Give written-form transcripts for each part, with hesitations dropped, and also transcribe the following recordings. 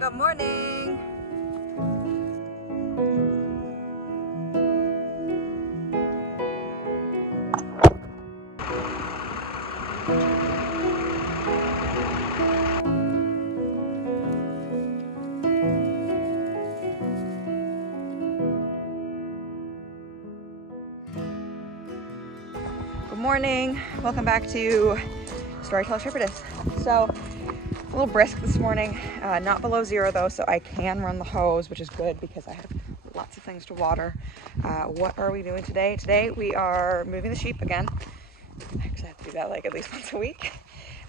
Good morning. Good morning. Welcome back to Storyteller Shepherdess. So, a little brisk this morning, not below zero though, so I can run the hose, which is good because I have lots of things to water. What are we doing today? Today we are moving the sheep again. I actually have to do that like at least once a week.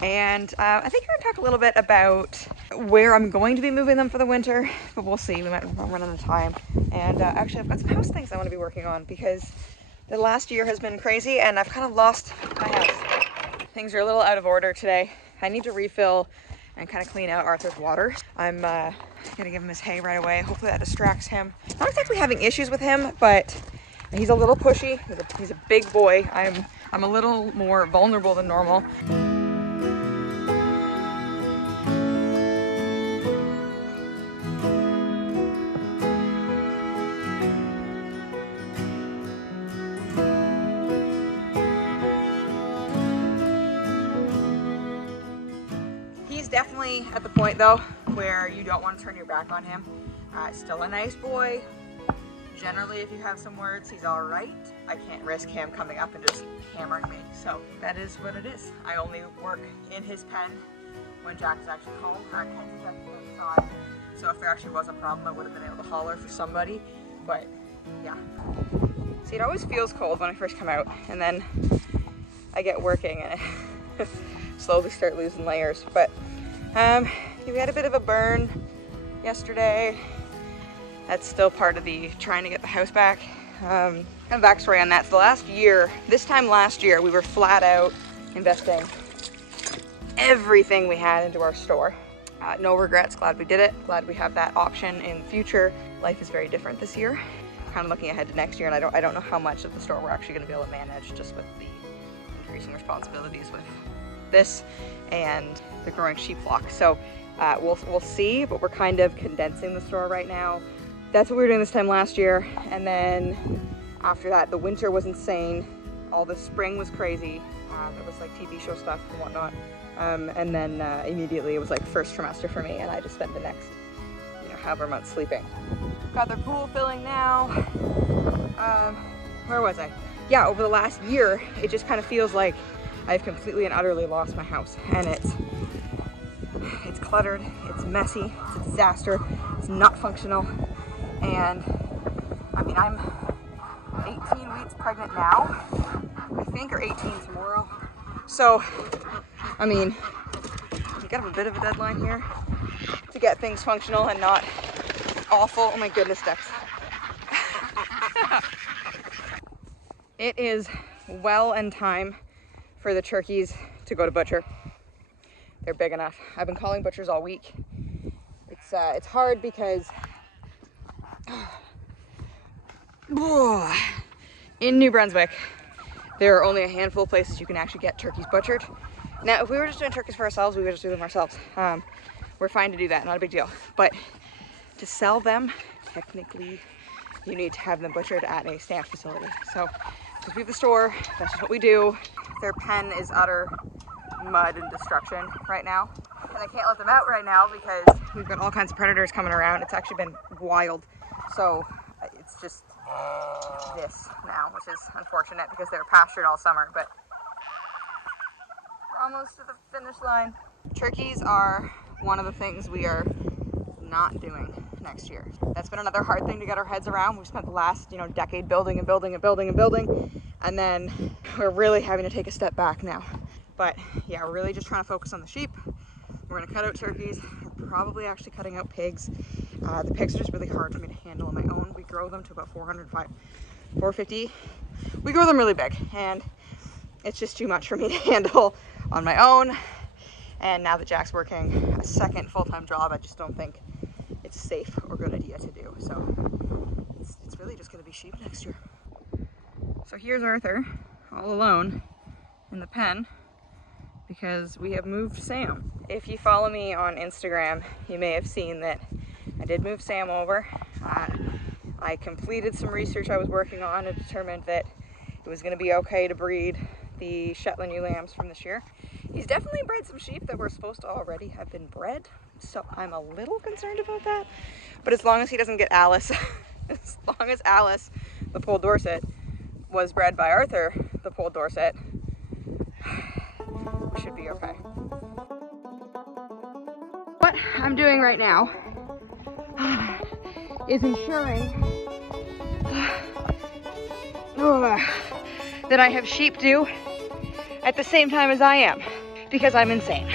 And I think we're going to talk a little bit about where I'm going to be moving them for the winter, but we'll see. We might run out of time. And actually I've got some house things I want to be working on because the last year has been crazy and I've kind of lost my house. Things are a little out of order today. I need to refill and kind of clean out Arthur's water. I'm gonna give him his hay right away. Hopefully that distracts him. Not exactly having issues with him, but he's a little pushy. He's a big boy. I'm a little more vulnerable than normal. Definitely at the point though where you don't want to turn your back on him. Still a nice boy. Generally, if you have some words, he's all right. I can't risk him coming up and just hammering me, so that is what it is. I only work in his pen when Jack is actually home. I can't do that outside. So if there actually was a problem, I would have been able to holler for somebody. But yeah, see, it always feels cold when I first come out, and then I get working and I slowly start losing layers. But we had a bit of a burn yesterday. That's still part of the trying to get the house back. Kind of backstory on that. So this time last year, we were flat out investing everything we had into our store. No regrets, glad we did it. Glad we have that option in the future. Life is very different this year. Kind of looking ahead to next year, and I don't know how much of the store we're actually gonna be able to manage just with the increasing responsibilities with this and the growing sheep flock. So we'll see, but we're kind of condensing the store right now. That's what we were doing this time last year, and then after that the winter was insane. All the spring was crazy. It was like TV show stuff and whatnot, and then immediately it was like first trimester for me, and I just spent the next however months sleeping. Got their pool filling now. Where was I? Yeah, over the last year it just kind of feels like I've completely and utterly lost my house, and it's cluttered, it's messy, it's a disaster, it's not functional, and I mean, I'm 18 weeks pregnant now, I think, or 18 tomorrow. So, I mean, you gotta have a bit of a deadline here to get things functional and not awful. Oh my goodness, Dex. It is well and time for the turkeys to go to butcher. They're big enough. I've been calling butchers all week. It's hard because in New Brunswick there are only a handful of places you can actually get turkeys butchered. Now, if we were just doing turkeys for ourselves, we would just do them ourselves. We're fine to do that, not a big deal. But to sell them, technically, you need to have them butchered at a staff facility. So, because we have the store, that's just what we do. Their pen is utter mud and destruction right now. And I can't let them out right now because we've got all kinds of predators coming around. It's actually been wild. So it's just this now, which is unfortunate because they were pastured all summer, but we're almost to the finish line. Turkeys are one of the things we are not doing next year. That's been another hard thing to get our heads around. We've spent the last, decade building and building and building and building, and then we're really having to take a step back now. But yeah, we're really just trying to focus on the sheep. We're gonna cut out turkeys. We're probably actually cutting out pigs. The pigs are just really hard for me to handle on my own. We grow them to about 450. We grow them really big, and it's just too much for me to handle on my own. And now that Jack's working a second full-time job, I just don't think it's a safe or good idea to do. So it's really just gonna be sheep next year. So here's Arthur, all alone in the pen, because we have moved Sam. If you follow me on Instagram, you may have seen that I did move Sam over. I completed some research I was working on and determined that it was going to be okay to breed the Shetland ewe lambs from this year. He's definitely bred some sheep that were supposed to already have been bred, so I'm a little concerned about that. But as long as he doesn't get Alice, as long as Alice, the Poll Dorset, was bred by Arthur, the Poll Dorset, we should be okay. What I'm doing right now is ensuring that I have sheep due at the same time as I am, because I'm insane.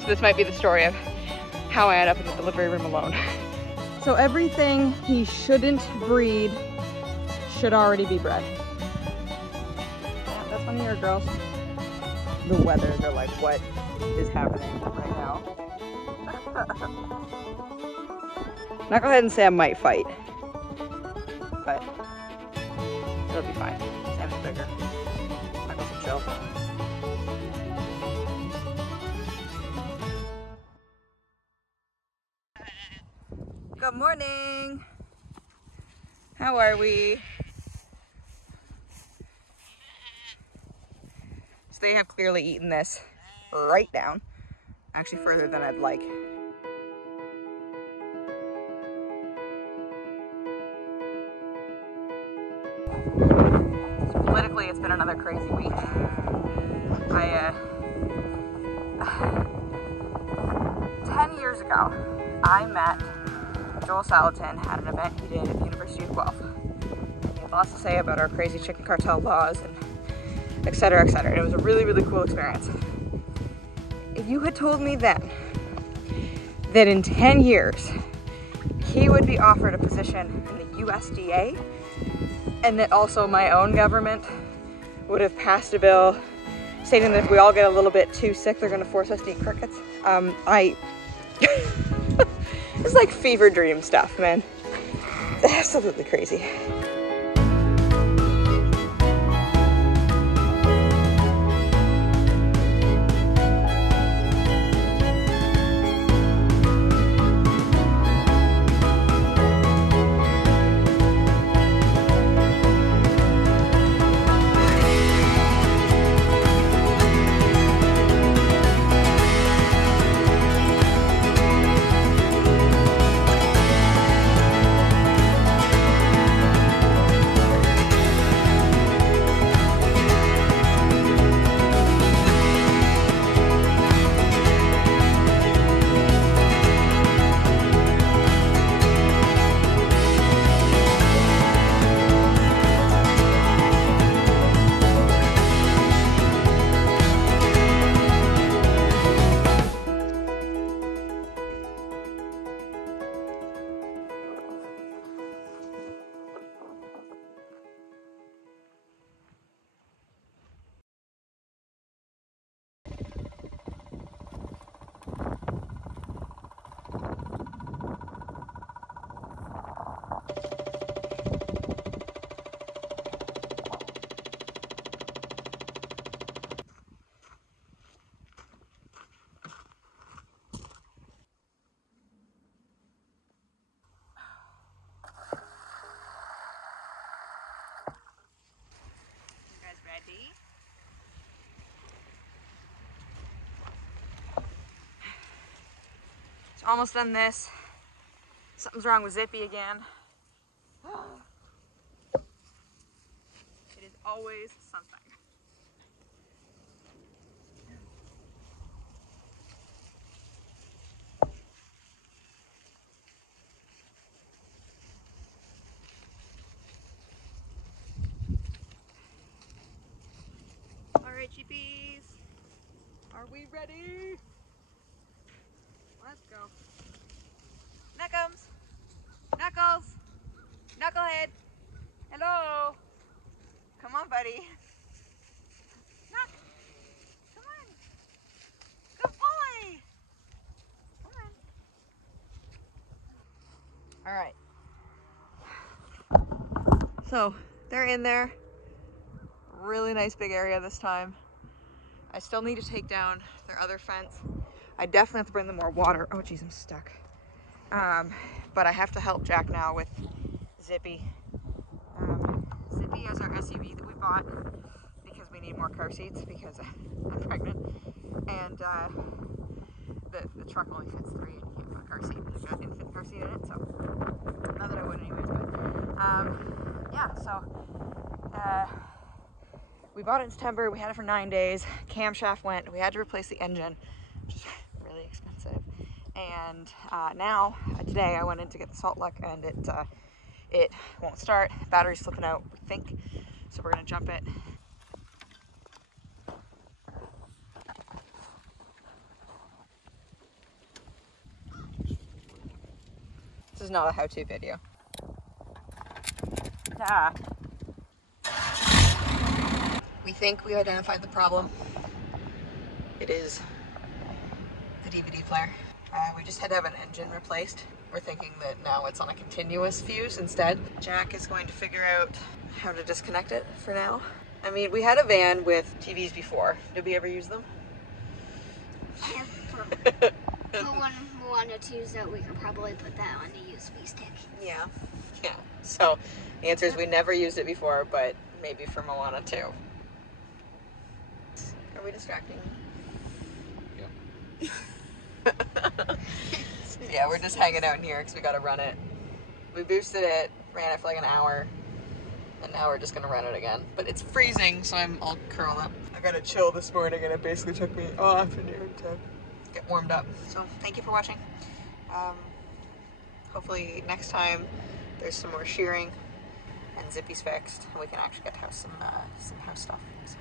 So this might be the story of how I end up in the delivery room alone. So everything he shouldn't breed should already be bred. Yeah, that's one of your girls. The weather, they're like, what is happening right now? Knucklehead and Sam might fight, but it'll be fine. Sam's bigger. Knuckles will chill. Good morning. How are we? So they have clearly eaten this right down. Actually further than I'd like. So politically, it's been another crazy week. 10 years ago, I met Joel Salatin at an event he did at the University of Guelph. He had lots to say about our crazy chicken cartel laws and et cetera, et cetera. And it was a really, really cool experience. If you had told me then that in 10 years he would be offered a position in the USDA and that also my own government would have passed a bill stating that if we all get a little bit too sick, they're going to force us to eat crickets, it's like fever dream stuff, man. Absolutely crazy. Ready? It's almost done this. Something's wrong with Zippy again. It is always something. Alright, sheepies. Are we ready? Let's go. Knuckums. Knuckles. Knucklehead. Hello. Come on, buddy. Knuck. Come on. Good boy. Come on. Alright. So, they're in there. Really nice big area this time. I still need to take down their other fence. I definitely have to bring them more water. Oh geez, I'm stuck. But I have to help Jack now with Zippy. Zippy is our SUV that we bought because we need more car seats because I'm pregnant. And the truck only fits 3 and you can't put a car seat. I've got an infant car seat in it, so not that I would anyways, but yeah, so we bought it in September. We had it for 9 days. Camshaft went. We had to replace the engine, which is really expensive. And now, today I went in to get the salt lick and it won't start. Battery's slipping out, we think. So we're gonna jump it. This is not a how-to video. Ah. We think we identified the problem. It is the DVD player. We just had to have an engine replaced. We're thinking that now it's on a continuous fuse instead. Jack is going to figure out how to disconnect it for now. I mean, we had a van with TVs before. Did we ever use them? I have but when we wanted to use it, we could probably put that on a USB stick. Yeah. Yeah. So the answer is we never used it before, but maybe for Moana too. Are we distracting? Yeah. Yeah, we're just hanging out in here because we got to run it. We boosted it, ran it for like an hour, and now we're just going to run it again. But it's freezing, so I'm all curled up. I got to chill this morning, and it basically took me all afternoon to get warmed up. So thank you for watching. Hopefully next time there's some more shearing and Zippy's fixed, and we can actually get to have some house stuff. So.